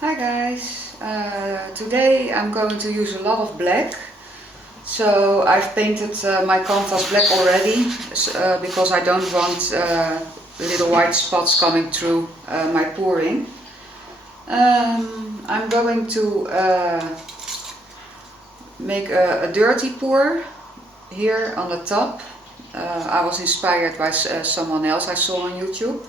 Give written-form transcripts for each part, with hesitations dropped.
Hi guys, today I'm going to use a lot of black. So I've painted my canvas black already because I don't want little white spots coming through my pouring. I'm going to make a dirty pour here on the top. I was inspired by someone else I saw on YouTube.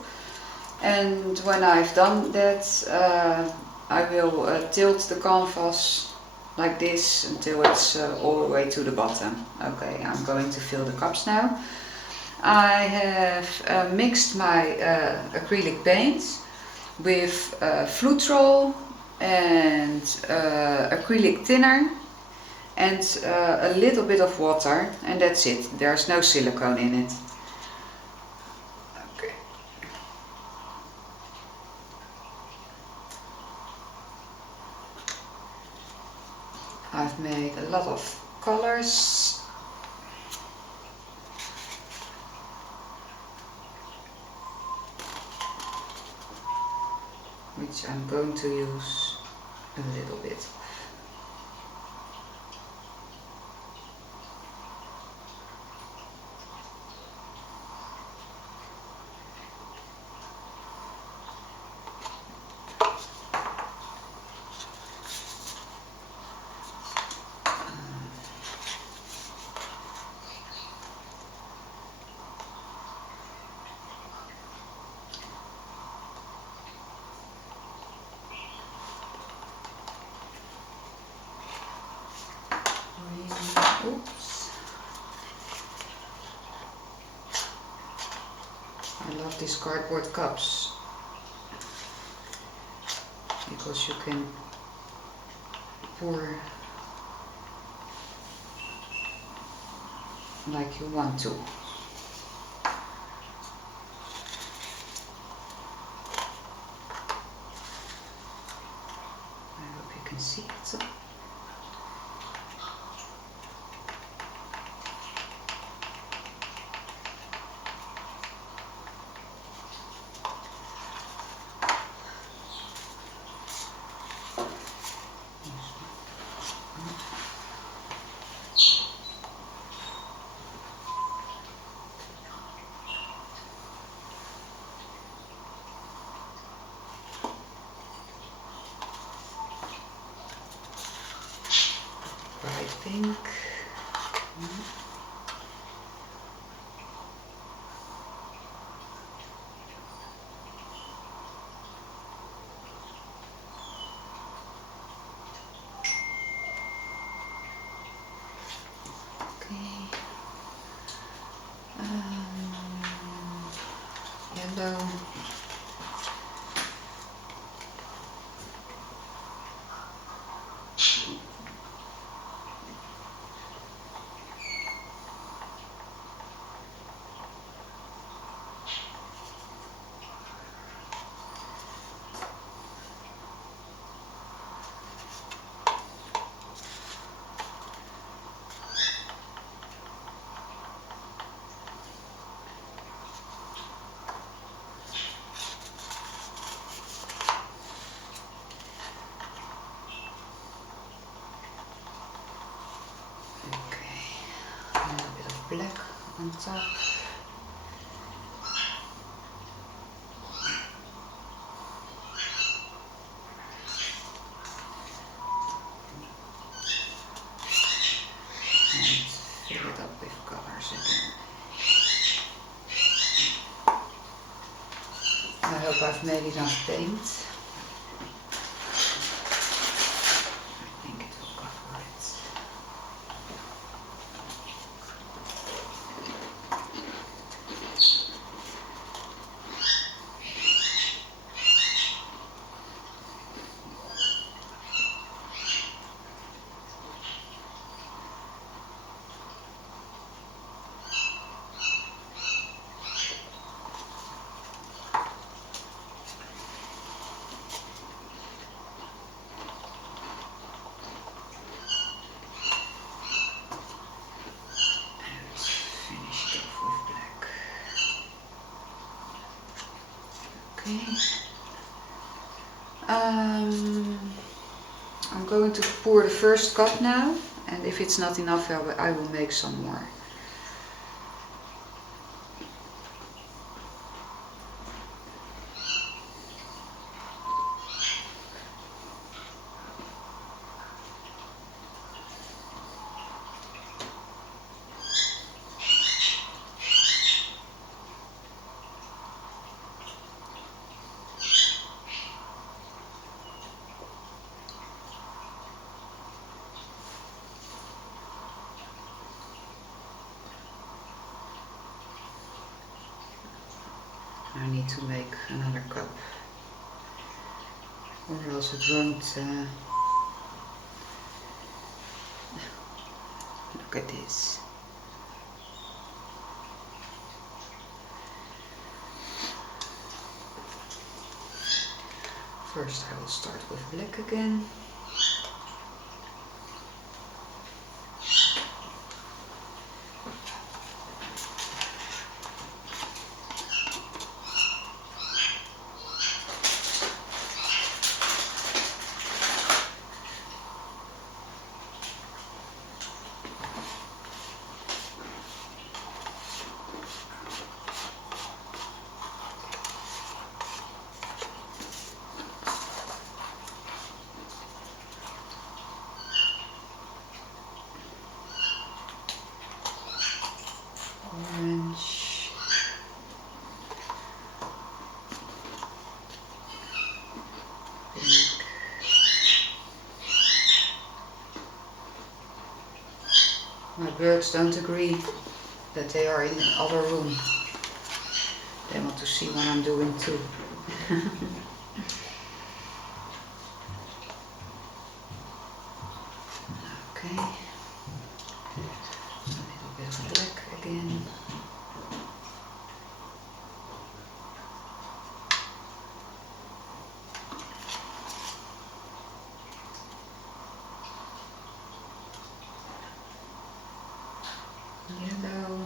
And when I've done that, I will tilt the canvas like this until it's all the way to the bottom. Okay, I'm going to fill the cups now. I have mixed my acrylic paint with Flutrol and acrylic thinner and a little bit of water, and that's it. There's no silicone in it. Okay. I've made a lot of colors. Which I'm going to use a little bit. Oops. I love these cardboard cups because you can pour like you want to. I hope you can see it. Bright pink. Okay. Yellow. Okay. A little bit of black on top. And fill it up with colors again. I hope I've made enough paint. I think it will cover it. I'm going to pour the first cup now, and if it's not enough I will make some more. I need to make another cup, or else it won't. Look at this. First I will start with black again. Orange. Pink. My birds don't agree that they are in the other room. They want to see what I'm doing too. Okay. A little bit of black again. Yellow.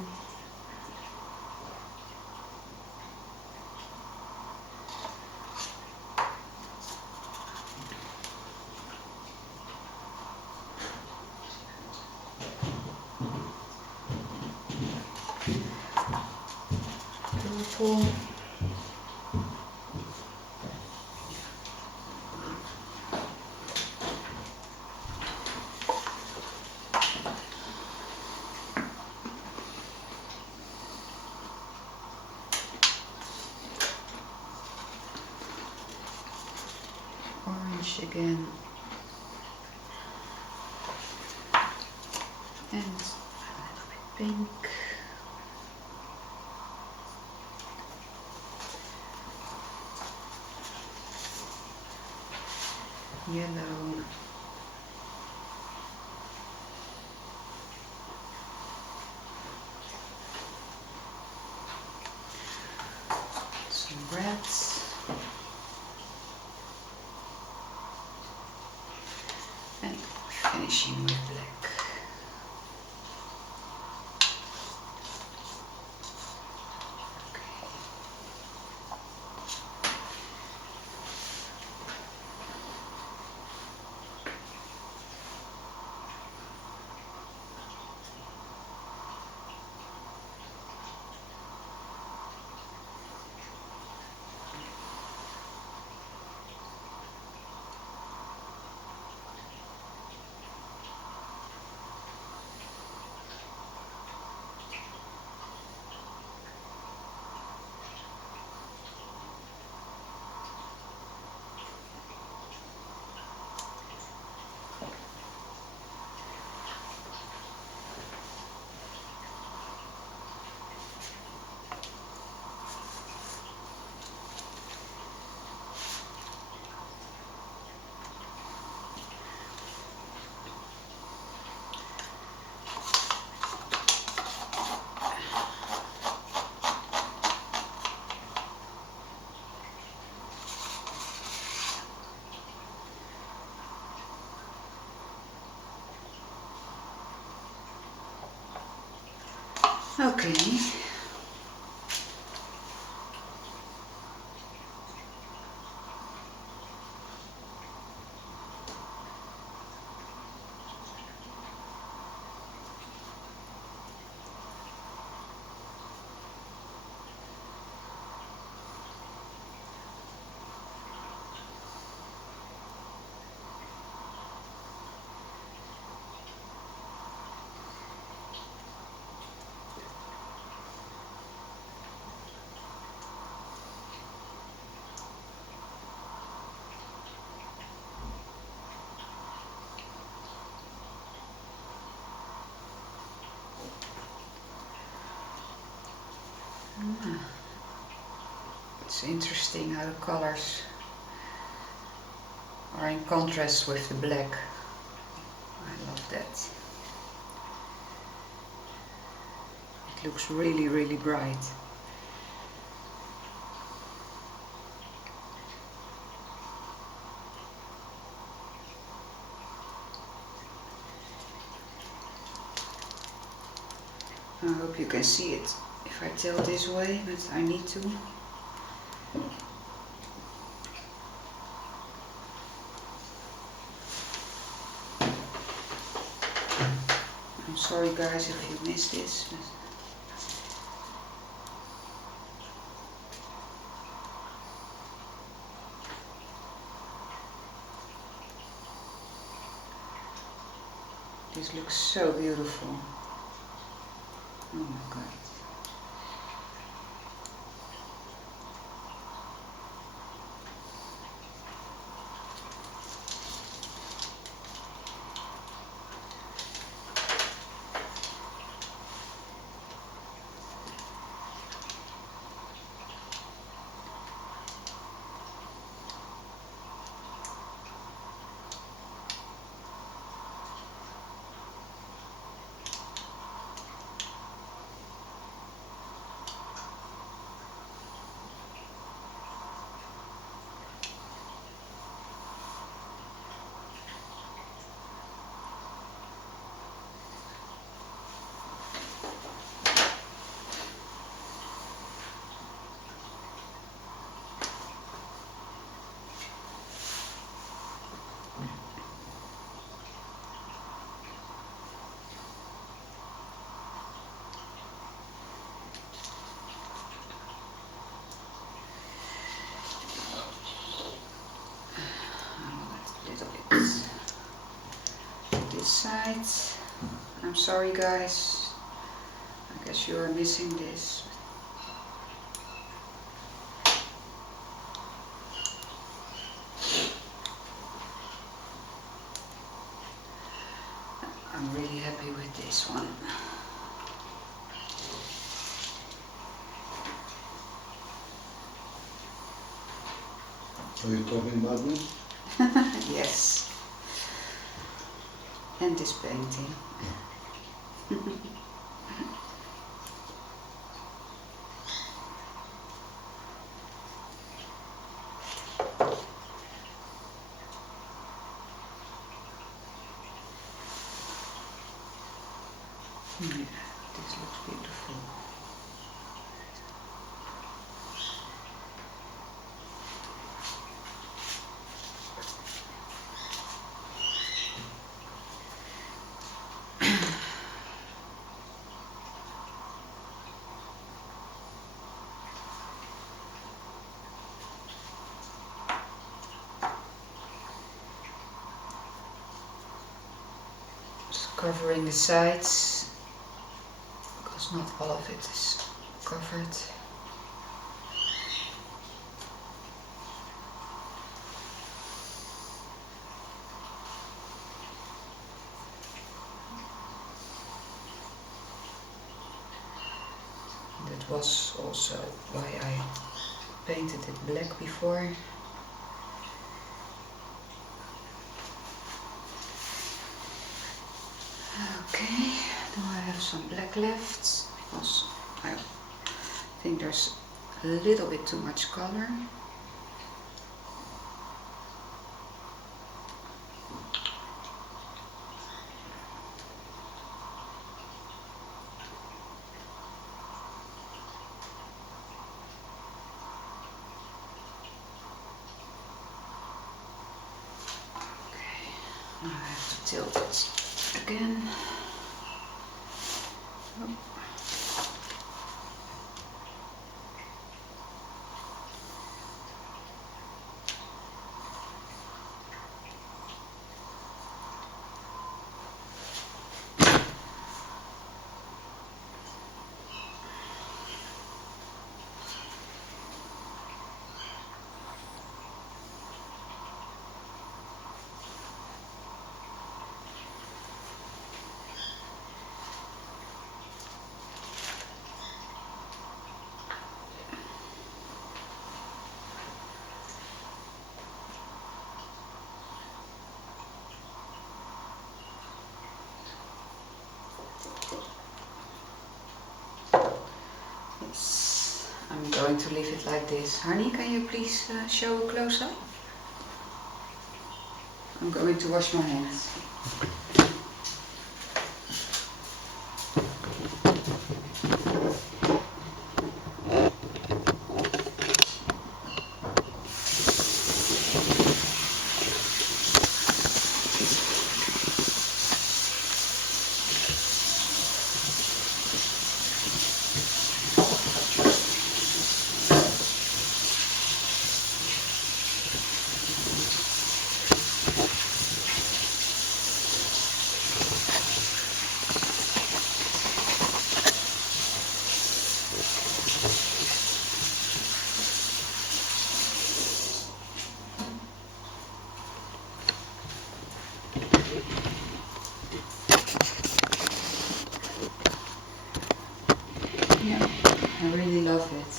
Purple. Orange again. And a little bit pink. Yellow. Some reds. And finishing with black. Okay. It's interesting how the colors are in contrast with the black. I love that. It looks really, really bright. I hope you can see it if I tilt this way, but I need to. I'm sorry guys if you missed this. This looks so beautiful. Oh my god. This side. I'm sorry guys, I guess you are missing this. I'm really happy with this one. Are you talking about me? Yes. And this painting. Yeah, this looks beautiful. Just covering the sides, because not all of it is covered. That was also why I painted it black before. Okay, now I have some black left because I think there's a little bit too much color. Now I have to tilt it again. Oh. going to leave it like this. Honey, can you please show a close-up? I'm going to wash my hands. Yeah, I really love it.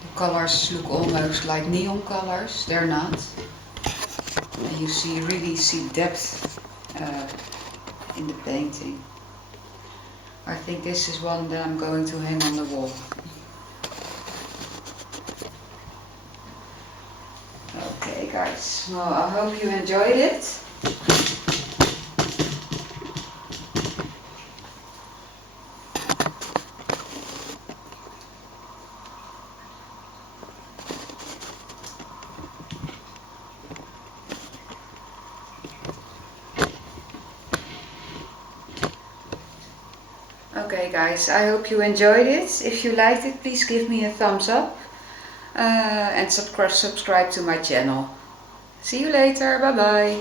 The colors look almost like neon colors, they're not. And you really see depth in the painting. I think this is one that I'm going to hang on the wall. Okay guys, well I hope you enjoyed it. Okay guys, I hope you enjoyed it. If you liked it, please give me a thumbs up and subscribe to my channel. See you later, bye bye.